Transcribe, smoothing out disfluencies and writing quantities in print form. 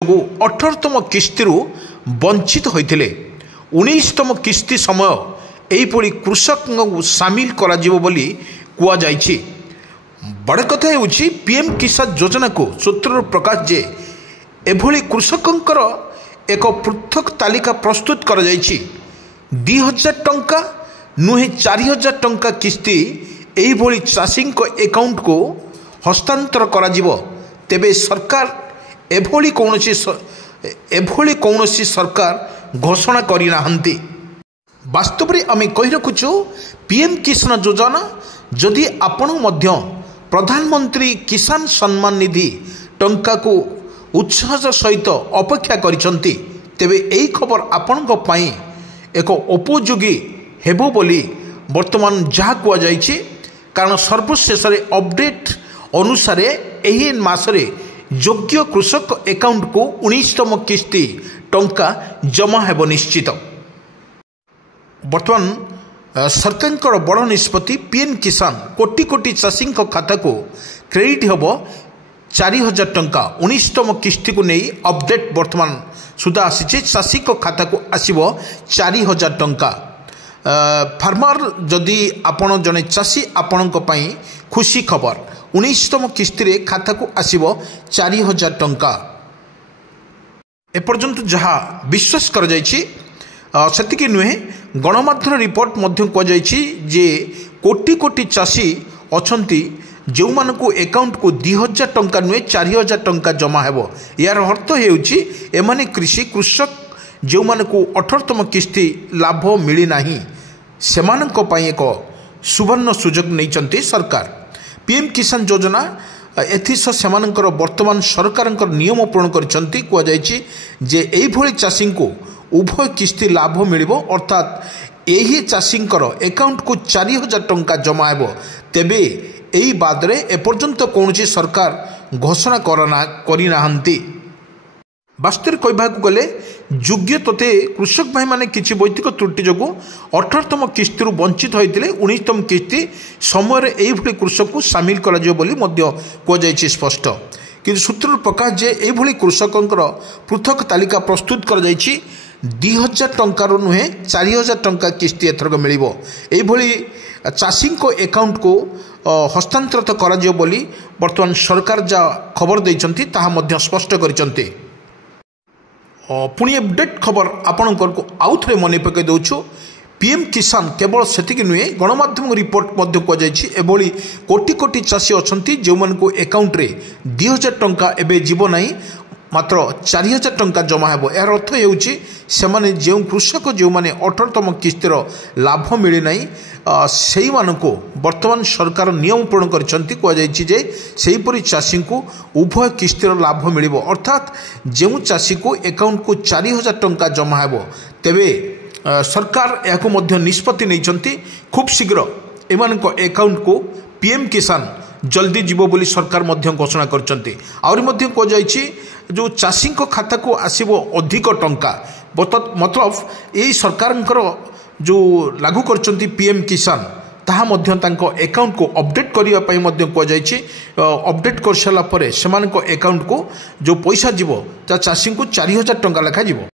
18तम किस्ती वंचित होते 19तम किस्ती समय यहीपरि कृषक सामिल कहुई। बड़ कथा होची पीएम किसान योजना को सूत्र प्रकाश जे एभली कृषकंकर एक पृथक तालिका प्रस्तुत कर 2000 टंका नुहे 4000 टंका किस्ती यही चाषी एकाउंट को हस्तांतर करा जिवो। तेबे सरकार एभली कौनसी सरकार घोषणा करी नाहंती। वास्तव में आम कही रखुचु पीएम किसान योजना जदि आपण मध्य प्रधानमंत्री किसान सम्मान निधि टंका को उत्साह सहित अपेक्षा करिसंती तेबे एही खबर आपणक पई एक उपयोगी हेबो बोली वर्तमान जहा कुआ जायछि। कारण सर्वशेष अपडेट अनुसार एही मासरे योग्य कृषक अकाउंट को 19तम किस्ती टंका जमा हेबो निश्चित। वर्तमान सरकार बड़ निष्पत्ति पीएम किसान कोटी कोटी चाषी खाता को क्रेडिट हेबो 4000 टंका 19तम किस्ती को नहीं अपडेट वर्तमान सुधा आसी चाषी खाता को आसब 4000 टंका। फार्मर जदि आपण जने चाषी आपण खुशी खबर 19तम किस्ती खाता को आसब 4000 टंका। एपर्यंत जहाँ विश्वास कर सेतिकी नुहे गणमाध्यम रिपोर्ट मध्य कहुई जे कोटी कोटी चाषी अछंती जो मानकु अकाउंट को 2000 टंका नुहे 4000 टंका जमा हेबो। यार अर्थ हेउची एमाने कृषक जो मानकु 18तम किस्ती लाभ मिली नाही सेमानक पई एक सुवर्ण सुजोग नैचंती सरकार। पीएम किसान योजना एथिस सेमानकर वर्तमान सरकार नियम पूर्ण करिसंती कुआ जायछि जे एही भली चाषी को उभय किस्ती लाभ मिलिबो अर्थात यही चाषी अकाउंट को 4000 टंका जमा हेबो। तेबे एही बादरे एपर्यंत कौनसी सरकार घोषणा करी नाहंती। वास्तव में कहबाक गले योग्य तथे कृषक भाई माने किछि वैदिक त्रुटि जो 18तम किस्ती वंचित होते 19तम किस्ती समय यही कृषक को सामिल करा कहुई स्पष्ट। किंतु सूत्र प्रकाश जे यही कृषकंकर पृथक तालिका प्रस्तुत कर 2000 टंकार नुहे 4000 टंका किस्ती एथरक मिलिबो। एभली चाषी अकाउंट को हस्तांतरित करा जिवो बोली वर्तमान सरकार जा खबर देइचंती ताहा मध्य स्पष्ट करिसंती। पुणी अपडेट खबर आपण को आउ थे मन पकई दौछु। पीएम किसान केवल सेतिक नुहे गणमाध्यम रिपोर्ट मध्य कहुई एभली कोटी कोटी चाषी अछंती जो मानकु अकाउंट रे 2000 टंका एबे जीव नाही मात्र 4000 टंका जमा हेबो। यार अर्थ हेउची सेमाने जो कृषक जो माने 18तम किस्तीर लाभ मिली नाही सेही मानको वर्तमान सरकार नियम पूर्ण करिसंती कुआ जायछि जे सेहीपरि चाषी को उभय किस्तीर लाभ मिलिबो अर्थात जो चाषी को अकाउंट को 4000 टंका जमा हेबो। तेबे सरकार याको मध्य निष्पत्ति नैचंती खूब शीघ्र एमानक अकाउंट को पीएम किसान जल्दी जीवो बोली सरकार मध्य घोषणा करचंती। आउरी मध्य को जायछि जो चाषी खाता को आसीबो अधिक टंका मतलब यही सरकार जो लागू करचंती पीएम किसान ताहा मध्य तांको अकाउंट को अपडेट करिया पई मध्य को जायछि। अपडेट कर साला परे सेमानक अकाउंट को जो पैसा जीवो ता चाषी को 4000 टंका लेखा जीवो।